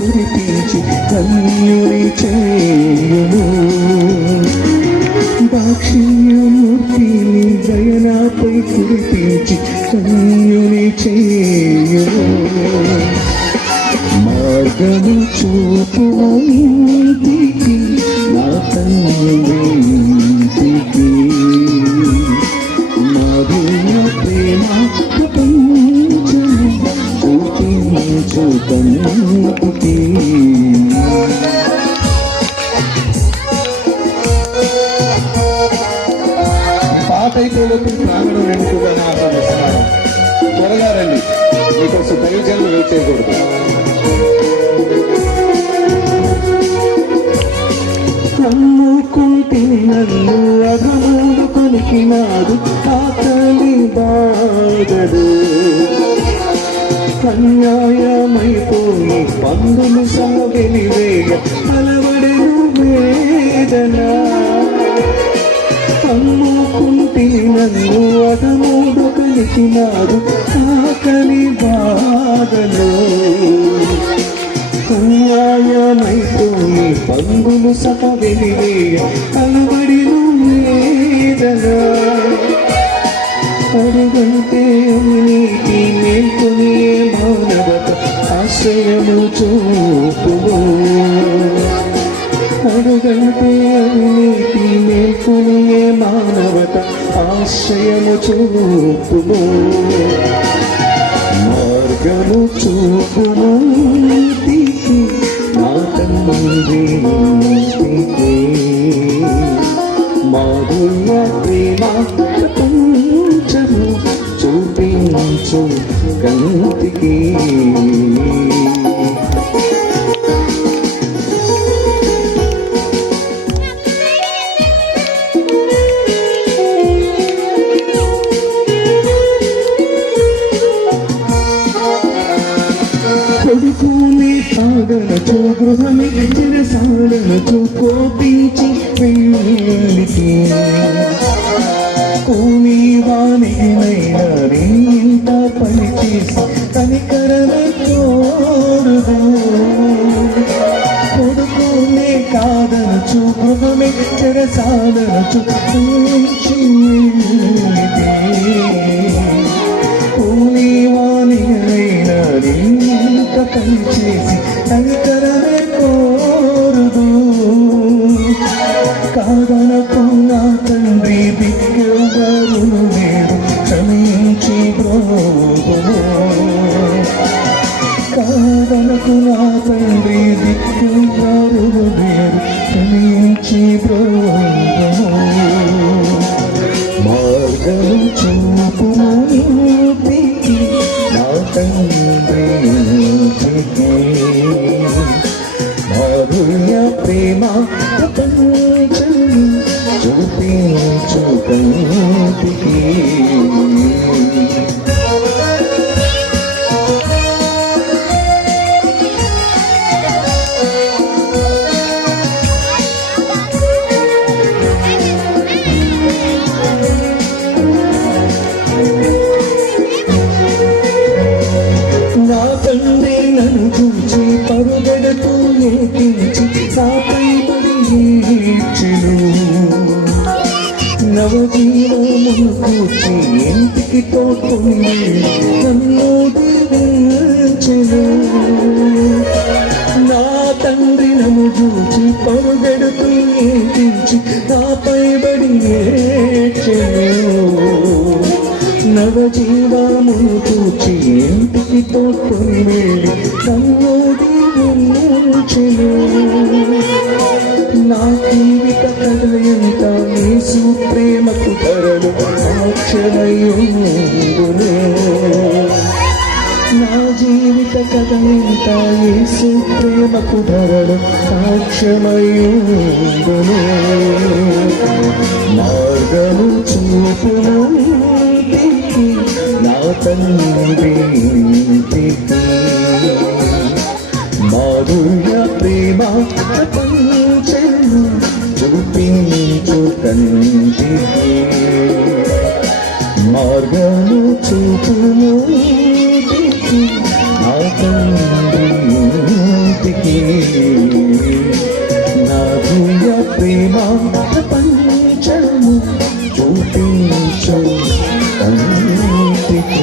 కురిపించి ధన్యుని చేయును. దాక్షిణ్యమూర్తిని దయనాపై కురిపించి ధన్యుని చేయును. మార్గము చూపుము ఇంటికి నా తండ్రి ఇంటికి, మధుర ప్రేమ ప్రపంచము చూపించు తండ్రికి. పాట అయిపోయినప్పుడు ప్రాంగణం నిండుగా ఆహ్వానిస్తున్నాను. త్వరగా రండి, మీకోసం దైవజనులు వెయిట్ చేయకూడదు. నమ్ముకుంటే నన్ను అగముడు కొనికినాడు ఆకలి బాధడు. అన్యాయమైపోయి పందులు సాగెలివేగ అలవడెను వేదన. అమ్ముకుంటే నన్ను అగముడు కొనికినాడు ఆకలి బాధలో. అన్యాయమైపోయి పందులు సహవెలివేయ అలవడిను వేదన. అడుగంటే నీతి మేల్కొని మానవత ఆశ్రయము చూపుము. అడుగంటే నీతి మేల్కొని మానవత ఆశ్రయము చూపుము. మార్గము చూపుము ఇంటికి నా తండ్రి ఇంటికి, మాధుర్య ప్రేమ ప్రపంచము చూపించు కంటికి. కొడుకుని సాగనచు గృహమి చిరసాలనచు కోపించి వెళ్ళితే, కూలివానినైనా ఇంత పనిచేసి కనికరమే కోరుదు. కొడుకునే కాదనచు గృహమి చిరసాలనచు కోపించి వెళ్ళితే, కూలివానినైనా ఇంత పనిచేసి కనికరమే కోరుదు. కాదనకున్న తండ్రి దిక్కెవ్వరును లేరు క్షమించి బ్రోగుము. కాదనకున్న తండ్రి దిక్కెవ్వరును లేరు క్షమించి బ్రోగుము. మార్గము చూపుము ఇంటికి నా తండ్రి ఇంటికి, మాధుర్య ప్రేమ ప్రపంచము చూపించు కంటికి. నా తండ్రి నన్ను చూచి పరుగెడుతూ ఏకించి సాపై పడి ఏడ్చెను. నవజీవమును కూర్చి ఇంటికి తోడుకొని నన్ను దీవించెను. నా తండ్రి నన్ను చూచి పరుగెడుతూ ఏకించి నాపై పడి ఏడ్చెను. నవజీవమును కూర్చి ఇంటికి తోడుకొని వెళ్ళి నన్ను దీవించెను. నా జీవిత కథయంత యేసు ప్రేమకు ధరలు సాక్ష్యమయ్యుండును. నా జీవిత కథయంత యేసు ప్రేమకు ధరలు సాక్ష్యమయ్యుండును. మార్గము చూపుము ఇంటికి నా తండ్రి ఇంటికి, మాధుర్య ప్రేమ ప్రపంచము చూపించు కంటికి. మార్గము చూపుము ఇంటికి నా తండ్రి ఇంటికి, కంటికి నా దివ్య ప్రేమ ప్రపంచము చూపించు కంటికి.